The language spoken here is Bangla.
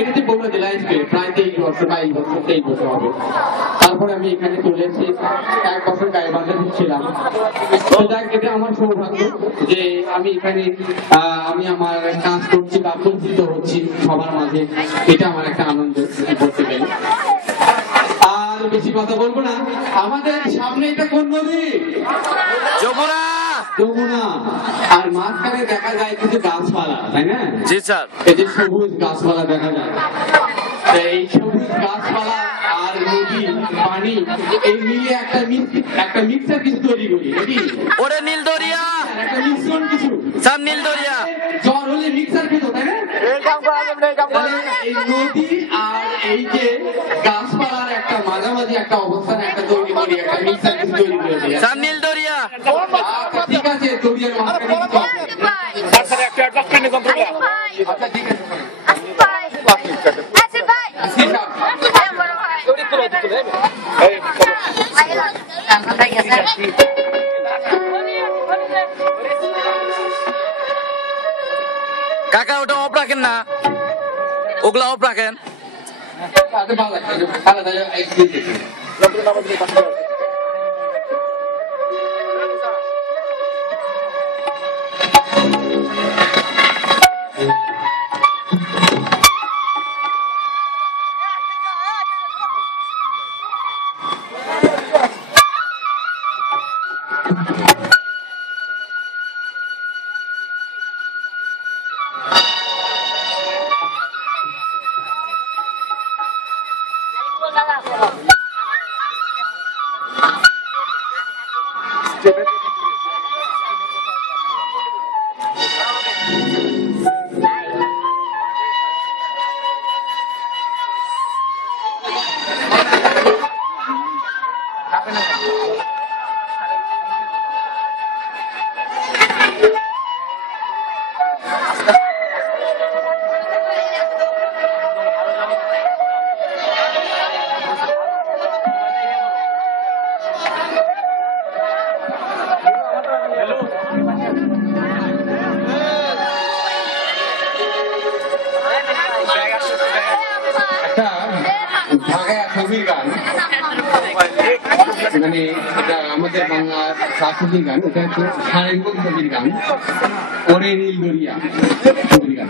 এটাতে বগুড়া জেলায় প্রায় 23 বছর 22 বছর হবে। তারপরে আমি এখানে চলে এসেছি, 1 বছর গাইবান্ধাতে ছিলাম। তো যাক, এটা আমার সৌভাগ্য যে আমি এখানে আমি আমার কাজ করছি বা পরিচিত হচ্ছি সবার মাঝে। এটা আমার একটা আনন্দ বলতে গেলে। আর বেশি কথা বলবো না। আমাদের সামনে এটা কোন নদী? যমুনা। যমুনা। আর মাঝখানে দেখা যায় কিছু গাছপালা, তাই না? জি স্যার। এই যে সবুজ গাছপালা দেখা যায়, এই সবুজ গাছপালা আর নদী পানি এই মিলে একটা মিক্সার কিছু তৈরি করি নাকি? ওরে নীল দরিয়া, একটা মিশ্রণ কিছু। স্যার নীল দরিয়া। জ্বর হলে মিক্সার খেত, তাই না? এই নদী আর এই যে গাছপালার একটা মাঝামাঝি একটা অবস্থান একটা তৈরি করি, একটা মিক্সার কিছু তৈরি করে দিই। স্যার নীল দরিয়া। আচ্ছা ঠিক আছে, দরিয়ার মাঝখানে কিছু আছে। আচ্ছা ঠিক আছে। কাকা ওটা অফ রাখেন না, ওগুলা অফ রাখেন। একটা ঢাকায় ছবির গান, মানে এটা আমাদের বাংলার শাসনের গান, এটা হচ্ছে সারেঙ্গল ছবির গান, ওরে নীল দরিয়া ছবির গান।